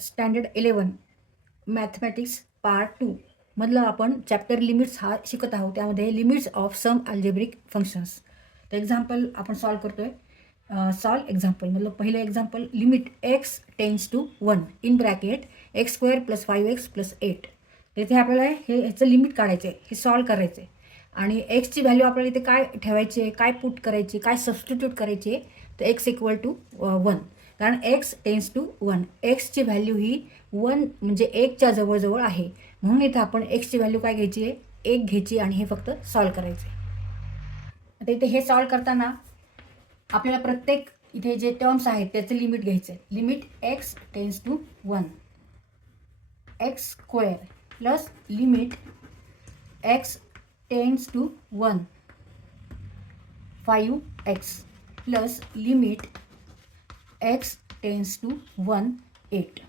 Standard 11 mathematics part 2 मधलं आपण chapter limits हा शिकत आहोत. त्यामध्ये limits of some algebraic functions. तर एक्झाम्पल आपण सॉल्व करतोय. सॉल्व एक्झाम्पल मधलं पहिलं example, limit x tends to 1 in bracket x square plus 5x plus 8. इथे आपल्याला ह्याचं लिमिट काढायचं आहे, हे सॉल्व करायचं आहे. आणि एक्सची व्हॅल्यू आपल्याला इथे काय ठेवायची आहे, काय पुट करायची, काय सबस्टिट्यूट करायची आहे, तर एक्स इक्वल टू 1. कारण एक्स टेन्स टू 1, एक्सची व्हॅल्यू ही 1 म्हणजे 1च्या जवळजवळ आहे. म्हणून इथं आपण एक्सची व्हॅल्यू काय घ्यायची आहे, 1 घ्यायची आणि हे फक्त सॉल्व करायचे. आता इथे हे सॉल्व करताना आपल्याला प्रत्येक इथे जे टर्म्स आहेत त्याचं लिमिट घ्यायचं आहे. Limit x tends to 1 x square plus limit x tends to 1 5x plus limit x tends to 1 8.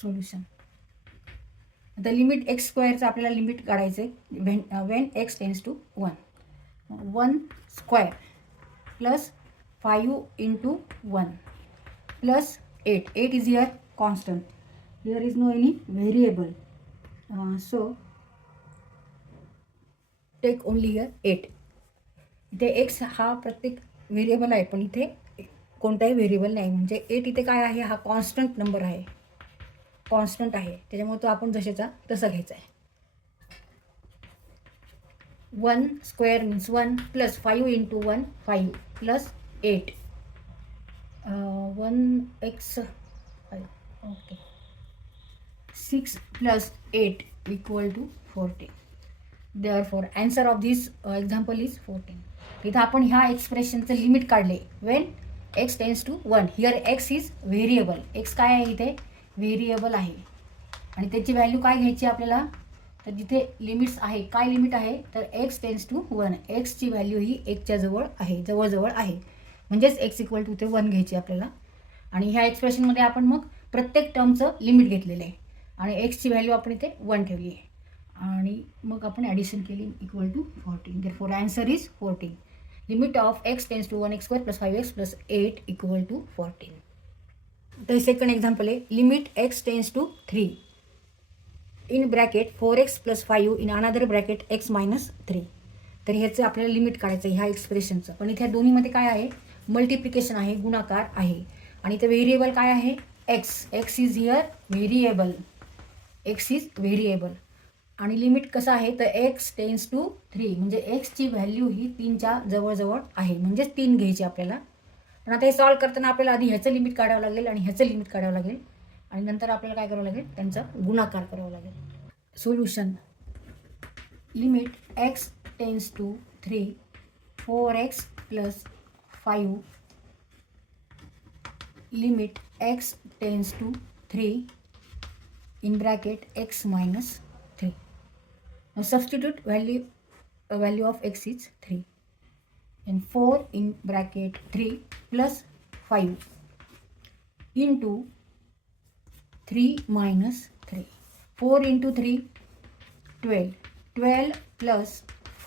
Solution. आता लिमिट एक्स स्क्वेअरचं आपल्याला लिमिट काढायचं आहे. When x tends to 1 square plus 5 into 1 plus 8. 8 is here constant. Here is no any variable. So take only here 8. इथे x हा प्रत्येक variable आहे, पण इथे कोणताही व्हेरिएबल नाही. म्हणजे 8 इथे काय आहे, हा कॉन्स्टंट नंबर आहे, कॉन्स्टंट आहे. त्याच्यामुळे तो आपण जशाचा तसा घ्यायचा आहे. 1 square means 1 plus 5 into 1 5 plus 8. 1x okay 6 plus 8 equal to 14. Therefore answer of this example is 14. इथं आपण ह्या एक्सप्रेशनचं लिमिट काढले. When x tends to 1. Here x is variable. X काय आहे, इथे व्हेरिएबल आहे आणि त्याची व्हॅल्यू काय घ्यायची आपल्याला, तर जिथे लिमिट्स आहे, काय लिमिट आहे, तर एक्स टेन्स टू 1. एक्सची व्हॅल्यू ही 1च्या जवळ आहे, जवळजवळ आहे. म्हणजेच एक्स इक्वल टू ते 1 घ्यायची आपल्याला. आणि ह्या एक्सप्रेशनमध्ये आपण मग प्रत्येक टर्मचं लिमिट घेतलेलं आहे आणि एक्सची व्हॅल्यू आपण इथे 1 ठेवली आहे आणि मग आपण ॲडिशन केली equal to 14. Therefore answer is 14. Limit of x tends to 1 x square plus 5x plus 8 equal to 14. तर सेकंड एक्झाम्पल आहे, limit x tends to 3 in bracket 4x plus 5 in another bracket x minus 3. तर ह्याचं आपल्याला limit काढायचं आहे ह्या एक्सप्रेशनचं. पण इथे दोन्हीमध्ये काय आहे, मल्टिप्लिकेशन आहे, गुणाकार आहे. आणि इथे व्हेरिएबल काय आहे, x. X is here variable. X is variable. आणि लिमिट कसं आहे, तर एक्स टेन्स टू 3 म्हणजे एक्सची व्हॅल्यू ही 3च्या जवळजवळ आहे, म्हणजेच 3 घ्यायची आपल्याला. पण आता हे सॉल्व करताना आपल्याला आधी ह्याचं लिमिट काढावं लागेल आणि ह्याचं लिमिट काढावं लागेल आणि नंतर आपल्याला काय करावं लागेल, त्यांचा गुणाकार करावा लागेल. Solution. Limit x tends to 3 4x plus 5 limit x tends to 3 in bracket x minus 3. Now substitute value of x is 3 and 4 in bracket 3 plus 5 into 3 minus 3. 4 into 3 12. 12 plus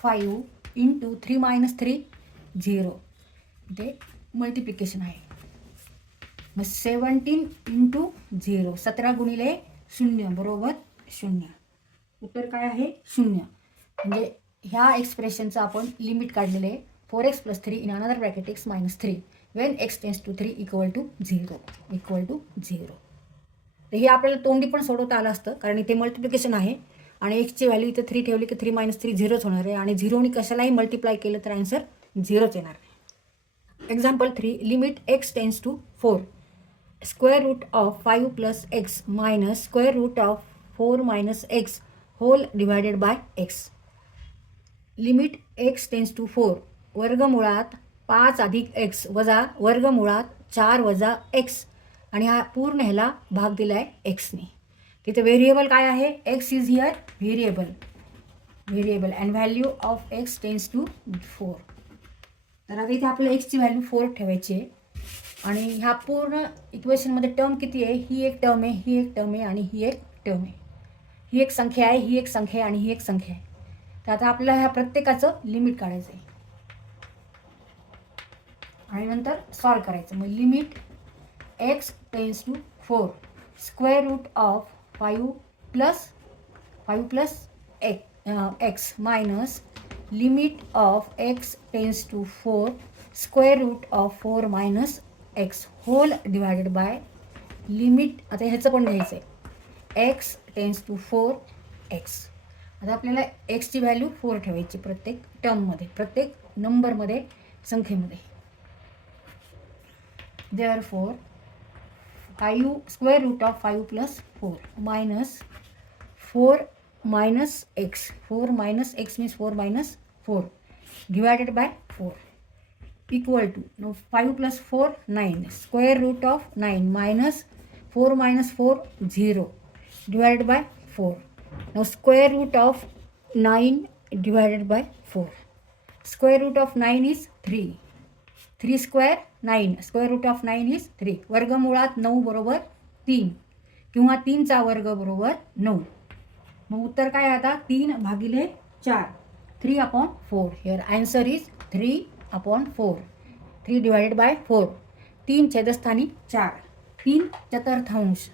5 into 3 minus 3 0. इथे multiplication आहे. मग 17 into 0. 17 गुणिले 0 बरोबर 0. उत्तर काय आहे, 0. म्हणजे ह्या एक्सप्रेशनचं आपण लिमिट काढलेलं आहे. 4x plus 3 in another bracket x minus 3 when x tends to 3 equal to 0 equal to 0. तर हे आपल्याला तोंडी पण सोडवता आलं असतं, कारण इथे मल्टिप्लिकेशन आहे आणि एक्सची व्हॅल्यू इथे 3 ठेवली की 3 मायनस 3 झिरोच होणार आहे आणि झिरोनी कशालाही मल्टिप्लाय केलं तर आन्सर 0च येणार आहे. Example 3, limit x tends to 4 square root of 5 plus x minus square root of 4 minus x whole divided by x. Limit x tends to 4 वर्गमुळात 5 अधिक एक्स वजा वर्गमुळात 4 वजा एक्स आणि हा पूर्ण ह्याला भाग दिला आहे एक्सने. तिथे व्हेरिएबल काय आहे, x is here variable and value of x tends to 4. तर आता इथे आपल्याला एक्सची व्हॅल्यू 4 ठेवायची आहे आणि ह्या पूर्ण इक्वेशनमध्ये टर्म किती आहे, ही एक टर्म आहे, ही एक टर्म आहे आणि ही एक टर्म आहे. ही एक संख्या आहे, ही एक संख्या आहे आणि ही एक संख्या आहे. तर आता आपल्याला ह्या प्रत्येकाचं लिमिट काढायचं आहे. आणि नंतर सॉल्व करायचं. मग limit x tends to 4 square root of 5 plus x minus limit of x tends to 4 square root of 4 minus x whole divided by limit. आता ह्याचं पण घ्यायचं आहे x टेन्स टू 4 x. आता आपल्याला एक्सची व्हॅल्यू 4 ठेवायची प्रत्येक टर्ममध्ये, प्रत्येक नंबरमध्ये, संख्येमध्ये. Therefore 5 square root of 5 plus 4 minus 4 minus x. 4 minus x means 4 minus 4 divided by 4 equal to. No 5 plus 4 9 square root of 9 minus 4 minus 4 0 divided by 4. Now square root of 9 divided by 4. Square root of 9 is 3. 3 square 9. Square root of 9 is 3. वर्गमुळात 9 बरोबर 3 किंवा 3चा वर्ग बरोबर 9. मग उत्तर काय आता 3 भागिले 4. 3/4. Here answer is 3/4. 3 divided by 4. 3 छेदस्थानी 4. 3 चतुर्थांश.